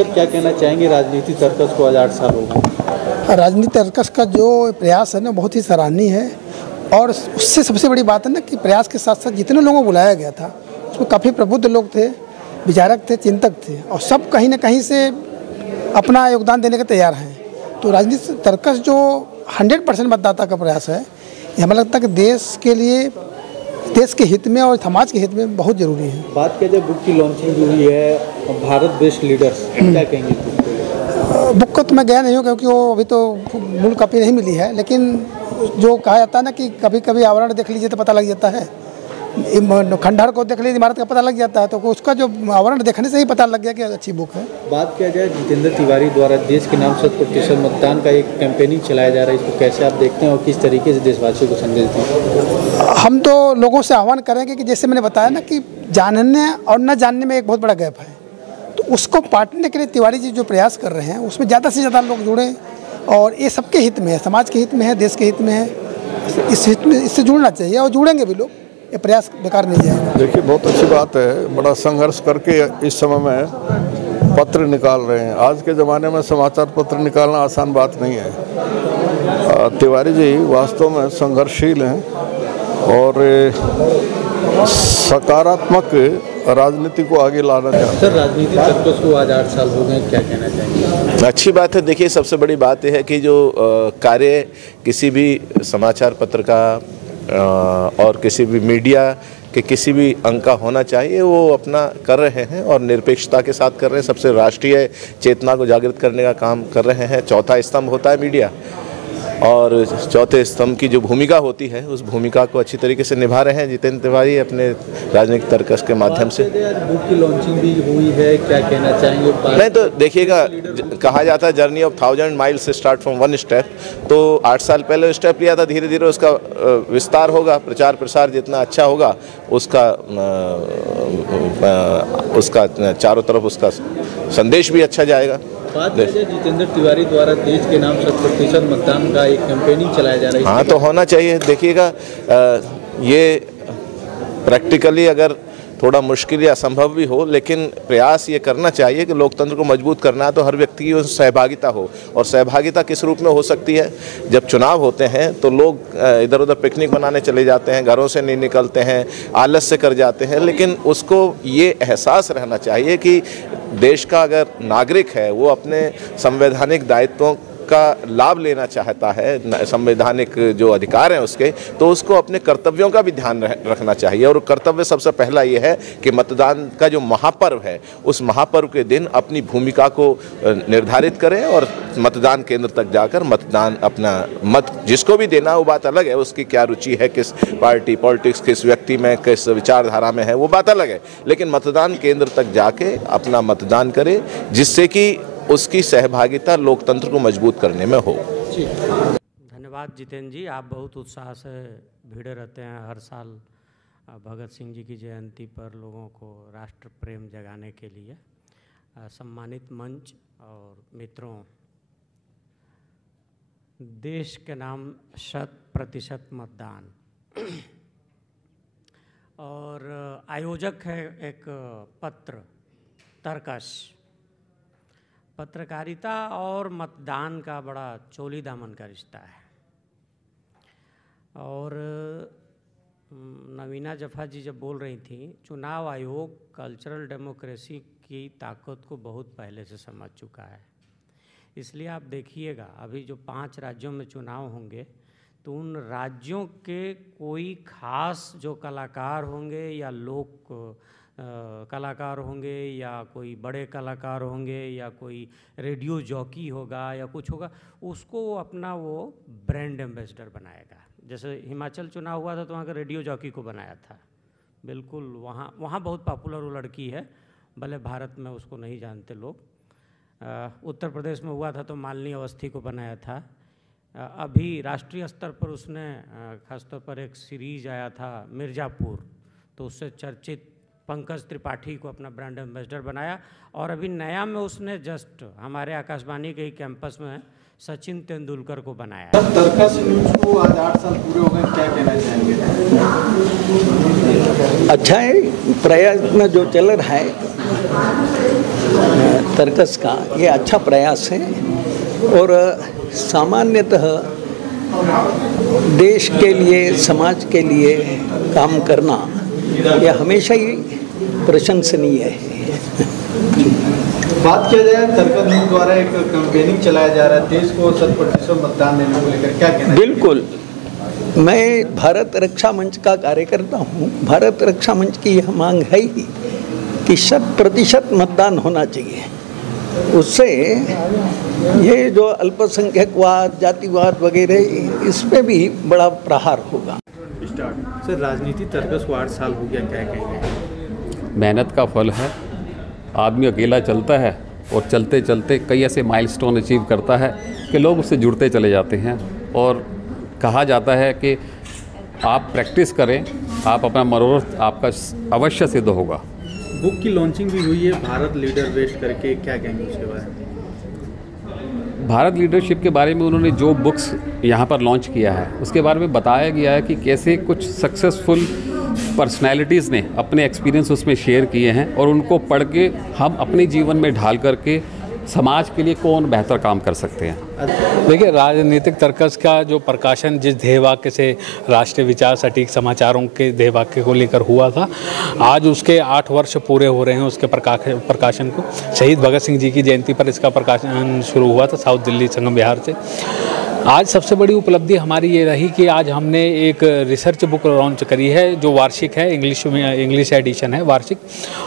Sir क्या कहना चाहेंगे, राजनीति तर्कस को आज 8 साल हो गए। राजनीति तर्कस का जो प्रयास है ना बहुत ही सराहनीय है, और उससे सबसे बड़ी बात है ना कि प्रयास के साथ साथ जितने लोगों को बुलाया गया था उसमें काफ़ी प्रबुद्ध लोग थे, विचारक थे, चिंतक थे, और सब कहीं ना कहीं से अपना योगदान देने के तैयार हैं। तो राजनीति तर्कस जो 100% मतदाता का प्रयास है, ये हमें लगता है कि देश के लिए, देश के हित में और समाज के हित में बहुत ज़रूरी है। बात किया जाए बुक की लॉन्चिंग जो हुई है, भारत बेस्ट लीडर्स, क्या कहेंगे? बुक को तो मैं गया नहीं हूँ क्योंकि वो अभी तो मूल कॉपी नहीं मिली है, लेकिन जो कहा जाता है ना कि कभी कभी आवरण देख लीजिए तो पता लग जाता है, खंडहर को देख लीजिए इमारत का पता लग जाता है, तो उसका जो आवरण देखने से ही पता लग गया कि अच्छी बुक है। बात किया जाए जितेंद्र तिवारी द्वारा देश के नाम 100% मतदान का एक कैंपेनिंग चलाया जा रहा है, इसको कैसे आप देखते हैं और किस तरीके से देशवासियों को संदेश दें? हम तो लोगों से आह्वान करेंगे कि जैसे मैंने बताया ना कि जानने और न जानने में एक बहुत बड़ा गैप है, तो उसको पाटने के लिए तिवारी जी जो प्रयास कर रहे हैं उसमें ज़्यादा से ज़्यादा लोग जुड़ें, और ये सबके हित में है, समाज के हित में है, देश के हित में है, इस हित में इससे जुड़ना चाहिए, और जुड़ेंगे भी लोग, ये प्रयास बेकार नहीं जाएगा। देखिए बहुत अच्छी बात है, बड़ा संघर्ष करके इस समय में पत्र निकाल रहे हैं। आज के ज़माने में समाचार पत्र निकालना आसान बात नहीं है। तिवारी जी वास्तव में संघर्षशील हैं और सकारात्मक राजनीति को आगे लाना चाहते हैं। सर राजनीति तर्कस को आज 8 साल हो गए, क्या कहना चाहेंगे? अच्छी बात है। देखिए सबसे बड़ी बात यह है कि जो कार्य किसी भी समाचार पत्र का और किसी भी मीडिया के किसी भी अंग का होना चाहिए वो अपना कर रहे हैं और निरपेक्षता के साथ कर रहे हैं। सबसे राष्ट्रीय चेतना को जागृत करने का काम कर रहे हैं। चौथा स्तंभ होता है मीडिया, और चौथे स्तंभ की जो भूमिका होती है उस भूमिका को अच्छी तरीके से निभा रहे हैं जितेंद्र तिवारी अपने राजनीतिक तर्कस के माध्यम से। बुक की लॉन्चिंग भी हुई है, क्या कहना चाहेंगे? नहीं तो देखिएगा, कहा जाता है जर्नी ऑफ 1000 माइल्स से स्टार्ट फ्रॉम 1 स्टेप, तो 8 साल पहले स्टेप लिया था, धीरे धीरे उसका विस्तार होगा, प्रचार प्रसार जितना अच्छा होगा उसका चारों तरफ उसका संदेश भी अच्छा जाएगा। बात की जाए जितेंद्र तिवारी द्वारा देश के नाम 100% मतदान का एक कैंपेनिंग चलाया जा रहा है, हाँ तो होना चाहिए। देखिएगा ये प्रैक्टिकली अगर थोड़ा मुश्किल या असंभव भी हो, लेकिन प्रयास ये करना चाहिए कि लोकतंत्र को मजबूत करना है तो हर व्यक्ति की सहभागिता हो। और सहभागिता किस रूप में हो सकती है? जब चुनाव होते हैं तो लोग इधर उधर पिकनिक मनाने चले जाते हैं, घरों से नहीं निकलते हैं, आलस से कर जाते हैं, लेकिन उसको ये एहसास रहना चाहिए कि देश का अगर नागरिक है वो अपने संवैधानिक दायित्वों का लाभ लेना चाहता है, संवैधानिक जो अधिकार हैं उसके, तो उसको अपने कर्तव्यों का भी ध्यान रखना चाहिए। और कर्तव्य सबसे पहला ये है कि मतदान का जो महापर्व है उस महापर्व के दिन अपनी भूमिका को निर्धारित करें और मतदान केंद्र तक जाकर मतदान अपना मत जिसको भी देना वो बात अलग है, उसकी क्या रुचि है, किस पार्टी पॉलिटिक्स किस व्यक्ति में किस विचारधारा में है वो बात अलग है, लेकिन मतदान केंद्र तक जाके अपना मतदान करें जिससे कि उसकी सहभागिता लोकतंत्र को मजबूत करने में हो। धन्यवाद जितेंद्र जी, आप बहुत उत्साह से भिड़े रहते हैं हर साल भगत सिंह जी की जयंती पर लोगों को राष्ट्र प्रेम जगाने के लिए। सम्मानित मंच और मित्रों, देश के नाम 100% मतदान और आयोजक है एक पत्र तर्कस। पत्रकारिता और मतदान का बड़ा चोली दामन का रिश्ता है, और नवीना जफ़ा जी जब बोल रही थी, चुनाव आयोग कल्चरल डेमोक्रेसी की ताकत को बहुत पहले से समझ चुका है। इसलिए आप देखिएगा अभी जो 5 राज्यों में चुनाव होंगे तो उन राज्यों के कोई खास जो कलाकार होंगे या लोक कलाकार होंगे या कोई बड़े कलाकार होंगे या कोई रेडियो जॉकी होगा या कुछ होगा, उसको अपना वो ब्रांड एम्बेसडर बनाएगा। जैसे हिमाचल चुनाव हुआ था तो वहाँ का रेडियो जॉकी को बनाया था, बिल्कुल वहाँ बहुत पॉपुलर वो लड़की है, भले भारत में उसको नहीं जानते लोग। उत्तर प्रदेश में हुआ था तो मालिनी अवस्थी को बनाया था। अभी राष्ट्रीय स्तर पर उसने खासतौर पर एक सीरीज आया था मिर्ज़ापुर, तो उससे चर्चित पंकज त्रिपाठी को अपना ब्रांड एम्बेसडर बनाया। और अभी नया में उसने जस्ट हमारे आकाशवाणी के ही कैंपस में सचिन तेंदुलकर को बनाया। तर्कस न्यूज़ को आज 8 साल पूरे हो गए, क्या कहना चाहेंगे? अच्छा है, प्रयत्न जो चल रहा है तर्कस का ये अच्छा प्रयास है और सामान्यतः देश के लिए, समाज के लिए काम करना यह हमेशा ही प्रशंसनीय है। बात किया जाए तर्कस मंच द्वारा एक कैंपेनिंग चलाया जा रहा है देश को 100% मतदान देने को लेकर, क्या कहना है? बिल्कुल, मैं भारत रक्षा मंच का कार्यकर्ता हूँ। भारत रक्षा मंच की यह मांग है ही कि 100% मतदान होना चाहिए। उससे ये जो अल्पसंख्यकवाद, जातिवाद वगैरह, इसमें भी बड़ा प्रहार होगा। सर, राजनीति तर्कस को 8 साल हो गया, क्या कहेंगे? मेहनत का फल है। आदमी अकेला चलता है और चलते चलते कई ऐसे माइलस्टोन अचीव करता है कि लोग उससे जुड़ते चले जाते हैं। और कहा जाता है कि आप प्रैक्टिस करें, आप अपना मनोरथ आपका अवश्य सिद्ध होगा। बुक की लॉन्चिंग भी हुई है, भारत लीडर वेस्ट करके, क्या कहेंगे उसके बारे में? भारत लीडरशिप के बारे में उन्होंने जो बुक्स यहाँ पर लॉन्च किया है उसके बारे में बताया गया है कि कैसे कुछ सक्सेसफुल पर्सनैलिटीज़ ने अपने एक्सपीरियंस उसमें शेयर किए हैं और उनको पढ़ के हम अपने जीवन में ढाल करके समाज के लिए कौन बेहतर काम कर सकते हैं। देखिए, राजनीतिक तर्कस का जो प्रकाशन जिस ध्येय वाक्य से राष्ट्रीय विचार सटीक समाचारों के ध्येय वाक्य को लेकर हुआ था, आज उसके 8 वर्ष पूरे हो रहे हैं उसके प्रकाशन को। शहीद भगत सिंह जी की जयंती पर इसका प्रकाशन शुरू हुआ था साउथ दिल्ली संगम विहार से। आज सबसे बड़ी उपलब्धि हमारी ये रही कि आज हमने एक रिसर्च बुक लॉन्च करी है जो वार्षिक है, इंग्लिश एडिशन है वार्षिक,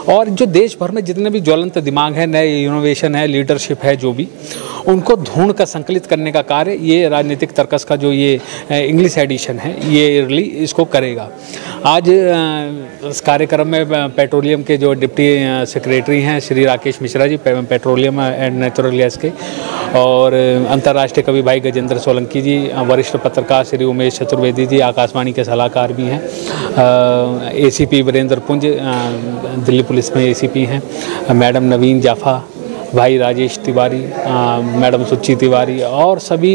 और जो देश भर में जितने भी ज्वलंत दिमाग है, नए इनोवेशन है, लीडरशिप है, जो भी उनको ढूंढ कर संकलित करने का कार्य ये राजनीतिक तर्कस का जो ये इंग्लिश एडिशन है ये ईयरली इसको करेगा। आज इस कार्यक्रम में पेट्रोलियम के जो डिप्टी सेक्रेटरी हैं Shri Rakesh Mishra ji, petroleum and natural gas के, और अंतर्राष्ट्रीय कवि भाई गजेंद्र सोलंकी जी, वरिष्ठ पत्रकार श्री उमेश चतुर्वेदी जी, आकाशवाणी के सलाहकार भी हैं, एसीपी वीरेंद्र पुंज दिल्ली पुलिस में एसीपी हैं, मैडम नवीन जाफा, भाई राजेश तिवारी, मैडम सुच्ची तिवारी, और सभी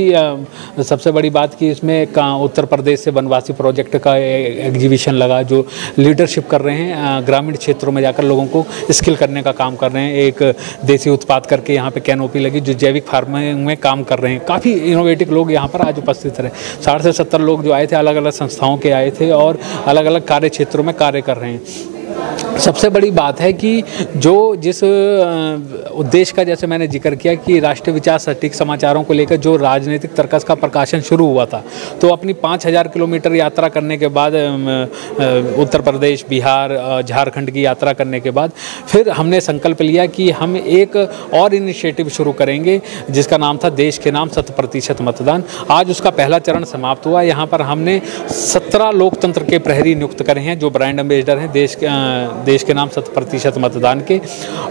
सबसे बड़ी बात कि इसमें उत्तर प्रदेश से वनवासी प्रोजेक्ट का एग्जीबिशन लगा जो लीडरशिप कर रहे हैं, ग्रामीण क्षेत्रों में जाकर लोगों को स्किल करने का काम कर रहे हैं। एक देसी उत्पाद करके यहाँ पे कैनोपी लगी जो जैविक फार्मिंग में काम कर रहे हैं। काफ़ी इनोवेटिव लोग यहाँ पर आज उपस्थित रहे। 60 से 70 लोग जो आए थे अलग अलग संस्थाओं के आए थे और अलग अलग कार्य क्षेत्रों में कार्य कर रहे हैं। सबसे बड़ी बात है कि जो जिस उद्देश्य का, जैसे मैंने जिक्र किया कि राष्ट्रीय विचार सटीक समाचारों को लेकर जो राजनीतिक तर्कस का प्रकाशन शुरू हुआ था, तो अपनी 5000 किलोमीटर यात्रा करने के बाद उत्तर प्रदेश, बिहार, झारखंड की यात्रा करने के बाद फिर हमने संकल्प लिया कि हम एक और इनिशिएटिव शुरू करेंगे जिसका नाम था देश के नाम 100% मतदान। आज उसका पहला चरण समाप्त हुआ। यहाँ पर हमने 17 लोकतंत्र के प्रहरी नियुक्त करे हैं जो ब्रांड एम्बेसडर हैं देश के नाम 100% मतदान के।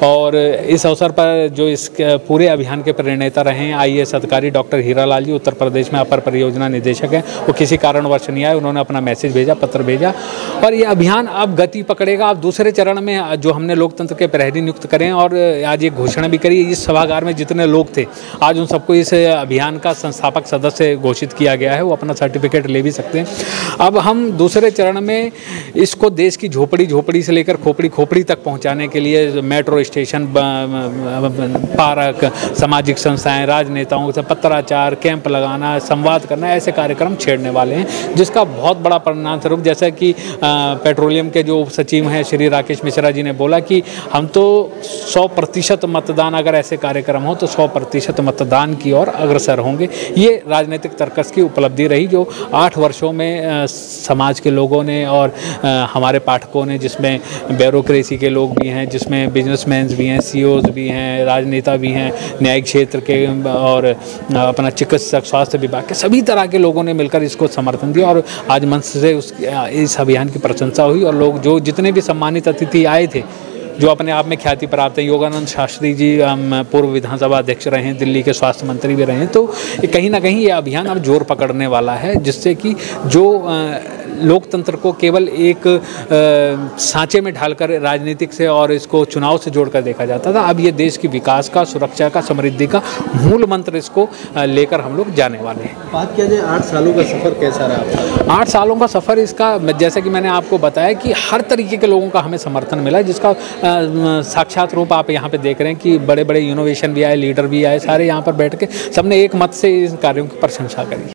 और इस अवसर पर जो इस पूरे अभियान के प्रणेता रहे हैं IAS अधिकारी डॉक्टर हीरालाल जी, उत्तर प्रदेश में अपर परियोजना निदेशक हैं, वो किसी कारणवश नहीं आए, उन्होंने अपना मैसेज भेजा, पत्र भेजा, और ये अभियान अब गति पकड़ेगा। अब दूसरे चरण में जो हमने लोकतंत्र के प्रहरी नियुक्त करें और आज ये घोषणा भी करी, इस सभागार में जितने लोग थे आज उन सबको इस अभियान का संस्थापक सदस्य घोषित किया गया है, वो अपना सर्टिफिकेट ले भी सकते हैं। अब हम दूसरे चरण में इसको देश की झोपड़ी से लेकर खोपड़ी तक पहुंचाने के लिए मेट्रो स्टेशन, पार्क, सामाजिक संस्थाएं, राजनेताओं से पत्राचार, कैंप लगाना, संवाद करना, ऐसे कार्यक्रम छेड़ने वाले हैं, जिसका बहुत बड़ा परिणाम स्वरूप, जैसा कि पेट्रोलियम के जो उप सचिव हैं श्री राकेश मिश्रा जी ने बोला कि हम तो 100% मतदान, अगर ऐसे कार्यक्रम हो तो 100% मतदान की ओर अग्रसर होंगे। ये राजनीतिक तर्कस की उपलब्धि रही जो 8 वर्षों में समाज के लोगों ने और हमारे पाठकों ने, जिसमें ब्यूरोक्रेसी के लोग भी हैं, जिसमें बिजनेसमैन भी हैं, CEOs भी हैं, राजनेता भी हैं, न्यायिक क्षेत्र के और अपना चिकित्सक, स्वास्थ्य विभाग के सभी तरह के लोगों ने मिलकर इसको समर्थन दिया। और आज मंच से इस अभियान की प्रशंसा हुई और लोग जो जितने भी सम्मानित अतिथि आए थे जो अपने आप में ख्याति प्राप्त है, योगानंद शास्त्री जी पूर्व विधानसभा अध्यक्ष रहे हैं, दिल्ली के स्वास्थ्य मंत्री भी रहे हैं, तो कहीं ना कहीं ये अभियान अब जोर पकड़ने वाला है, जिससे कि जो लोकतंत्र को केवल एक सांचे में ढालकर राजनीतिक से और इसको चुनाव से जोड़कर देखा जाता था। अब ये देश की विकास का, सुरक्षा का, समृद्धि का मूल मंत्र इसको लेकर हम लोग जाने वाले हैं। बात किया जाए 8 सालों का सफ़र कैसा रहा? 8 सालों का सफ़र इसका, जैसे कि मैंने आपको बताया कि हर तरीके के लोगों का हमें समर्थन मिला, जिसका साक्षात रूप आप यहाँ पे देख रहे हैं कि बड़े बड़े इनोवेशन भी आए, लीडर भी आए, सारे यहाँ पर बैठ के सबने एक मत से इन कार्यों की प्रशंसा करी।